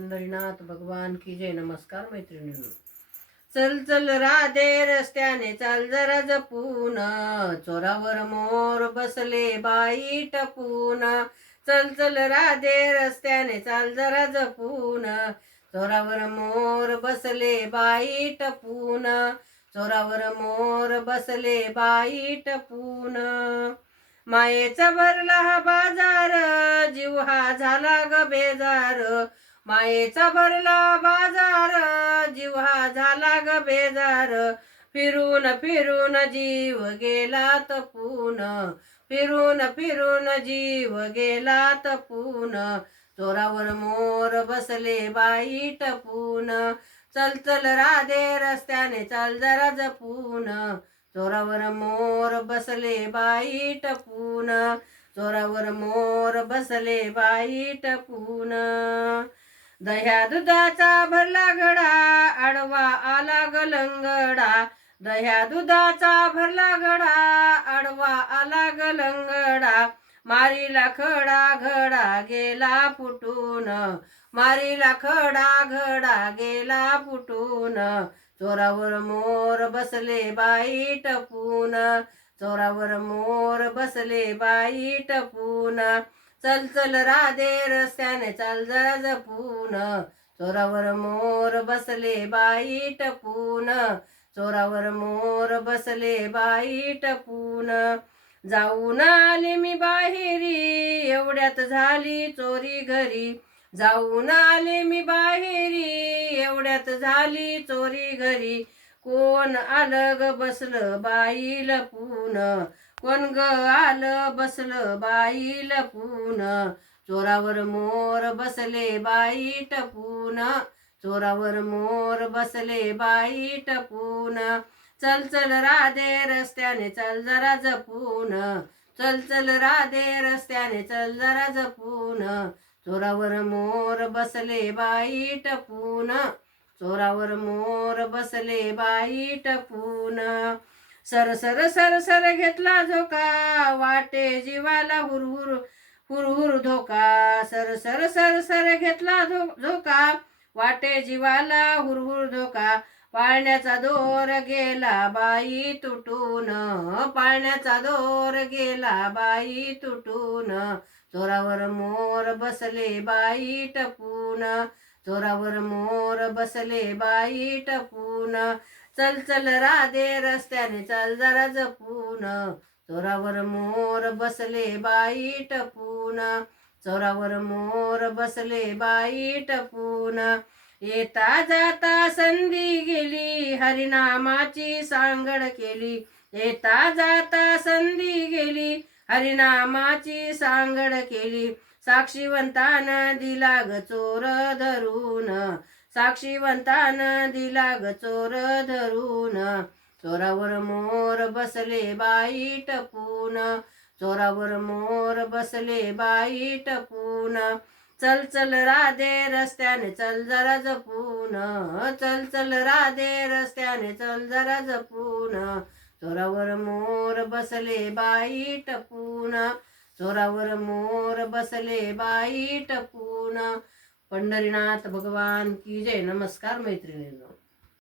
पंढरीनाथ भगवान की जय. नमस्कार मैत्रिणींनो. चल चल राधे रस्त्याने चाल जरा जपून. चोरावर मोर बसले बाई टपून. चल चल राधे रस्त्याने चाल जरा जपून. चोरावर मोर बसले बाई टपून. चोरावर मोर बसले बाई टपून. मायेचा भरला हा बाजार. जीव हा झाला ग बेजार. मायेचा भरला बाजार जिव्हा झाला ग बेजार. फिरून फिरून जीव गेला तपून. फिरून फिरून जीव गेला तपून. चोरावर मोर बसले बाई टपून. चल चल राधे रस्त्याने चाल जरा जपून. चोरावर मोर बसले बाई टपून. चोरावर मोर बसले बाई टपून. दह्या दुधाचा भरला गडा आडवा आला गलंगडा. दह्या दुधाचा भरला गडा आडवा आला गलंगडा. मारीला खडा घडा गेला फुटून. मारीला खडा घडा गेला फुटून. चोरावर मोर बसले बाई टपून. चोरावर मोर बसले बाई टपून. चल चल राधे रस्त्याने चाल जरा जपून. चोरावर मोर बसले बाई टपून. चोरावर मोर बसले बाई टपून. जाऊन आले मी बाहेरी एवढ्यात झाली चोरी घरी. जाऊन आले मी बाहेरी एवढ्यात झाली चोरी घरी. कोण अलग बसलं बाई लपून कोण ग आलं बसलं बाई लपून चोरावर मोर बसले बाई टपून. चोरावर मोर बसले बाई टपून. चल चल राधे रस्त्याने चल जरा जपून. चल चल राधे रस्त्याने चल जरा जपून. चोरावर मोर बसले बाई टपून. चोरावर मोर बसले बाई टपून. सर सर सर सर घेतला झोका वाटे जीवाला हुरहुर हुरहुर धोका. सर सर सर सर घेतला झोका वाटे जीवाला हुरहुर धोका. पाळण्याचा दोर गेला बाई तुटून पाळण्याचा दोर गेला बाई तुटून. चोरावर मोर बसले बाई टपून चोरावर मोर बसले बाई टपून. चल चल राधे रस्त्याने चल जरा जपून. चोरावर मोर बसले बाई टपून. चोरावर मोर बसले बाई टपून. येता जाता संधी गेली हरिनामाची सांगड केली. येता जाता संधी गेली हरिनामाची सांगड केली. साक्षीवंतान दिला ग चोर धरून. साक्षीवंतान दिला ग चोर धरून. चोरावर मोर बसले बाई टपून. चोरावर मोर बसले बाई टपून. चल चल राधे रस्त्याने चल जरा जपून. चल चल राधे रस्त्याने चल जरा जपून. चोरावर मोर बसले बाई टपून. चोरावर मोर बसले बाई टपून. पंढरीनाथ भगवान की जय. नमस्कार मैत्रिणींनो.